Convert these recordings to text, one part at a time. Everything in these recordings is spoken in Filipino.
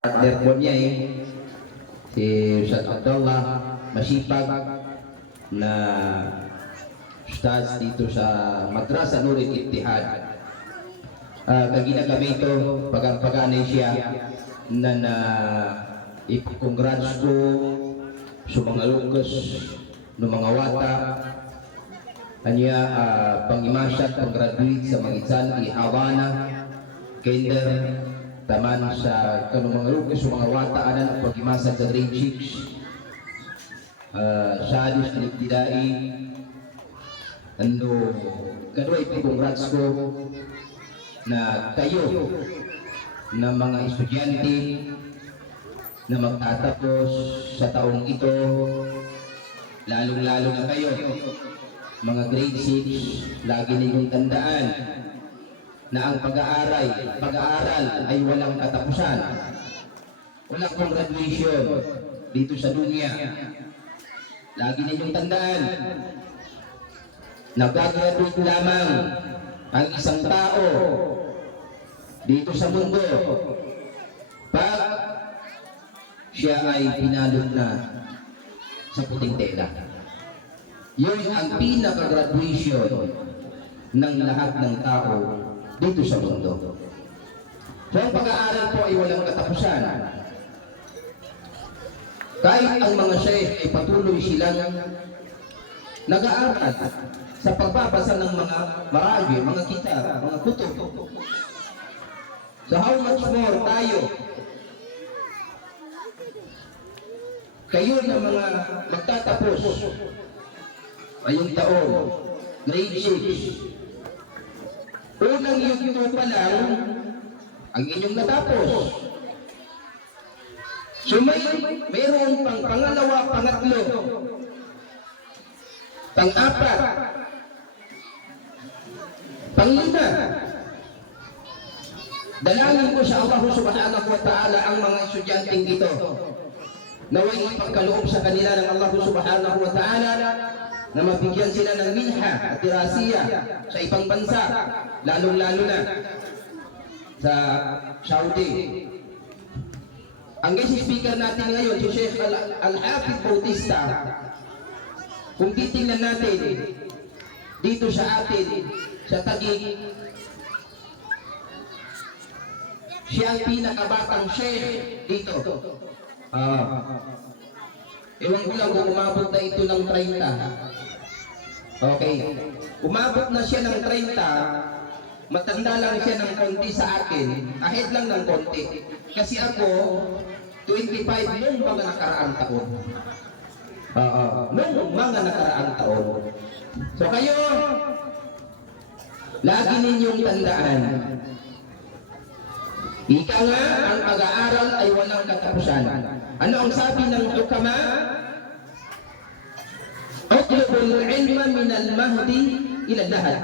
partner niya eh. Si Ustaz Abdullah, masipag na ustaz dito sa Madrasa Nurin Ittihad. Uh, kagina kami ito, pagang-paganay siya na na ipakongrats ko sa mga lukas ng mga wata Anya uh, pangimasat pang-graduate sa mga itsan ihawana kinder taman sa kanong mga lukas sa mga wata anan ang pag-imasat sa grade 6 uh, sadis nagdidai ano kadwa ipakongrats ko na kayo na mga estudyante na magtatapos sa taong ito lalong-lalo na kayo mga grade 6 lagi ninyong tandaan na ang pag-aaral pag-aaral ay walang katapusan walang pong graduation dito sa dunya lagi ninyong tandaan nagagraduate lamang ang isang tao dito sa mundo pag siya ay pinalot na sa puting tela. Yun ang pinaka-graduation ng lahat ng tao dito sa mundo. So ang pag-aaral po ay walang katapusan. Kahit ang mga sheikh ay patuloy silang nag-aaral sa pagbabasa ng mga maragi, mga kita, mga kutub. So how much more tayo kayo na mga magtatapos ngayong taon, grade 6. Unang yugto pa lang ang inyong natapos. So may mayroon pang pangalawa, pangatlo, pang-apat, panglima. Dalangin ko sa Allah subhanahu wa ta'ala ang mga estudyanteng ito naway ipagkaloob sa kanila ng Allah subhanahu wa ta'ala na mabigyan sila ng minha at tirasiya sa ibang bansa, lalong-lalo na sa Saudi. Ang guest speaker natin ngayon, si Sheikh Al- Al-Hafid Bautista, kung titingnan natin dito sa atin, sa Taguig, siya ang pinakabatang Sheikh dito. Ah. Ewan ko lang kung umabot na ito ng 30. Okay. Umabot na siya ng 30, matanda lang siya ng konti sa akin, ahead lang ng konti. Kasi ako, 25 nung mga nakaraang taon. Oo. nung mga nakaraang taon. So kayo, lagi ninyong tandaan, Ika nga, ang pag-aaral ay walang katapusan. Ano ang sabi ng ukama? Utlubul ilma min al-mahdi ila lahad.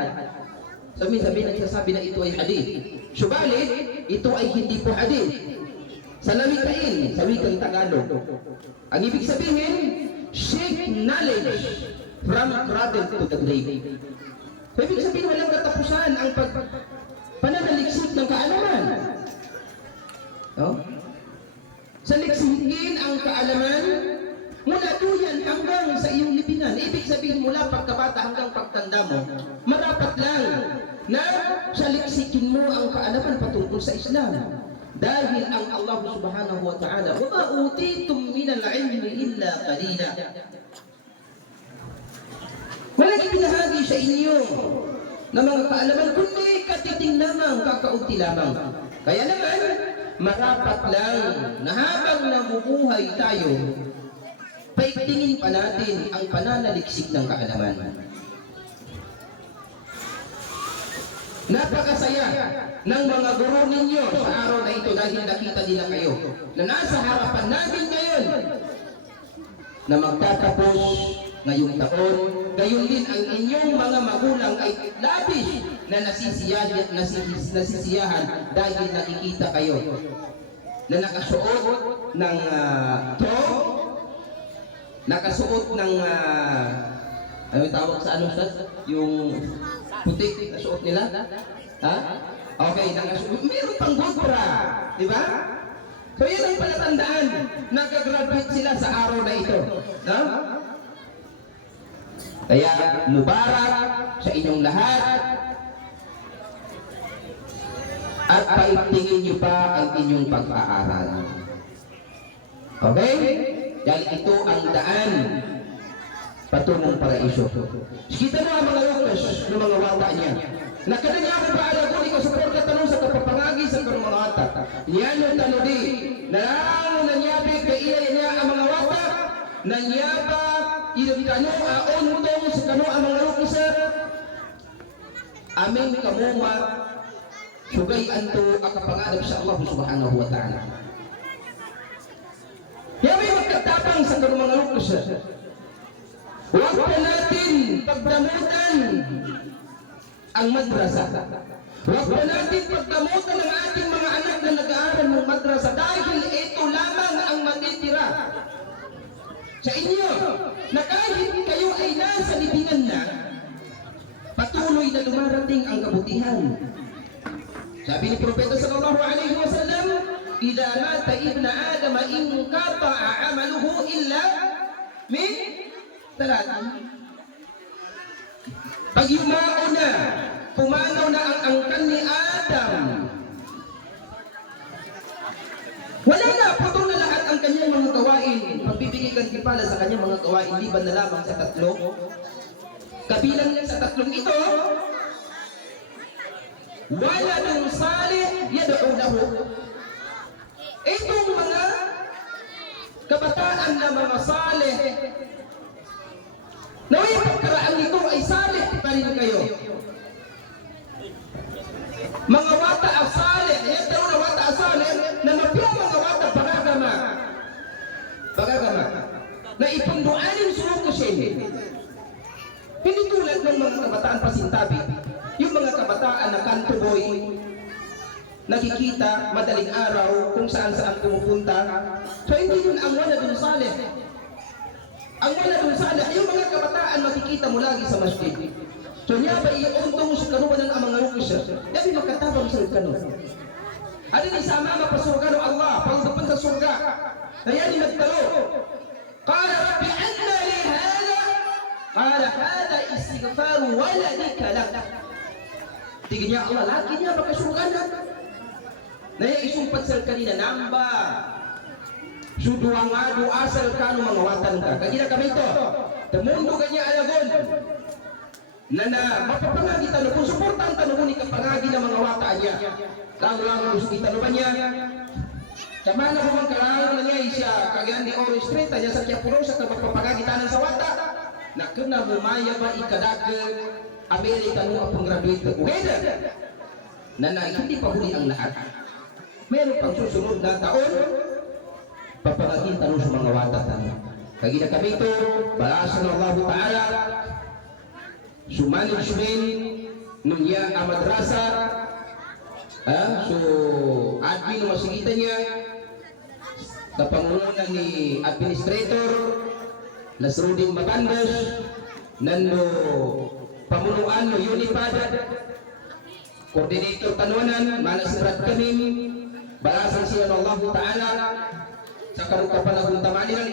Sabi-sabi nagsasabi na ito ay hadith. Subalit, ito ay hindi po hadith. Sa lamitayin, sa wikang Tagalog. Ang ibig sabihin, seek knowledge from cradle to the grave. So, ibig sabihin, walang katapusan ang pag pananaliksik ng kaalaman. No? Sa liksikin ang kaalaman mula duyan hanggang sa iyong lipinan. Ibig sabihin mula pagkabata hanggang pagtanda mo, marapat lang na sa liksikin mo ang kaalaman patungkol sa Islam. Dahil ang Allah subhanahu wa ta'ala, وَمَا أُوتِيتُم مِّنَ الْعِلْمِ إِلَّا قَلِيلًا Walang ibinahagi sa inyo na mga kaalaman, kundi katiting lamang, kakaunti lamang. Kaya naman, marapat lang na habang nabubuhay tayo, paigtingin pa natin ang pananaliksik ng kaalaman. Napakasaya ng mga guro ninyo sa araw na ito dahil nakita nila kayo na nasa harapan natin ngayon na magtatapos ngayong taon. Gayon din ang inyong mga magulang ay labis na nasisiyahan, nasis, nasisiyahan dahil nakikita kayo na nakasuot ng uh, top, nakasuot ng uh, ano tawag sa ano sa yung putik na suot nila? Ha? Okay, nakasuot. Meron pang gudra, di ba? So yun ang palatandaan. Nag-graduate sila sa araw na ito. No? Kaya mubarak sa inyong lahat at paigtingin niyo pa ang inyong pag-aaral. Okay? Dahil ito ang daan patungong paraiso. Kita mo ang mga Lucas ng mga wata niya. Nakada niya ako paalago ni kasupor ka tanong sa kapapangagi sa karong mga wata. Yan yung tanong di. Narano na niya kay iya niya ang mga wata. Na niya pa ilang kano aon tong sa kano ang mga Lucas. Aming kamuma sugay anto akapangadap sa Allah subhanahu wa ta'ala. May magkatapang sa kanong mga Lucas. Huwag pa natin pagdamutan ang madrasa. Huwag pa natin pagdamutan ang ating mga anak na nag-aaral ng madrasa dahil ito lamang ang matitira sa inyo na kahit kayo ay nasa libingan na, patuloy na dumarating ang kabutihan. Sabi ni Propeta sallallahu alaihi wasallam, "Idza mata ibna Adam in qata'a 'amaluhu illa min Talat. Pag yumao na, pumanaw na ang angkan ni Adam. Wala na, putol na lahat ang kanyang mga gawain. Pagbibigay kang kipala sa kanyang mga gawain, liban na lamang sa tatlo. Kabilang sa tatlong ito, wala nang salih yad'u lahu. Itong mga kabataan na mga salih Naway pagkaraan nito ay salih nakikita madaling araw kung saan saan pumupunta. So hindi yun ang wala dun salih. Ang wala dun sana, yung mga kabataan makikita mo lagi sa masjid. So niya ba iuntong sa kanuan ng amang rukis siya? Yabi magkatabang sa kanu. Ano ni sama mapasurga ng Allah, pagdapan sa surga. Kaya ni nagtalo. Qala rabbi anna li hada? Qala hada istighfar waladika lak. Tingin niya Allah, lagi niya makasurga na. Naya isumpat sa kanina, namba. Sudua nga do asal kanu mga watan ka. Kagina kami ito. Temundo kanya alagon. Na na mapapangagi tano kung suportan tano ni kapangagi ng mga wata niya. Lang lang ang gusto kita ba niya. Kama na mo kalangan na niya siya kagyan ni Oro Street niya sa kya puro sa kapapangagi tanan sa wata. Na kena bumaya ba ikadag Amerika no apong graduate ko. Na na hindi pa huli ang lahat. Meron pang susunod na taon. Papangagin tanong sa mga watatan. Kagina kami ito, balasan ng Allah Ta'ala, sumanagement nunya ang madrasa, ah, so admin ng masigitan niya, kapangunan ni administrator, Nasrudin Matandas, nando pamunuan no Unipad, coordinator tanunan, manas Brad Kamim, balasan siya ng Allah Ta'ala, sa karukapan ng tamani ng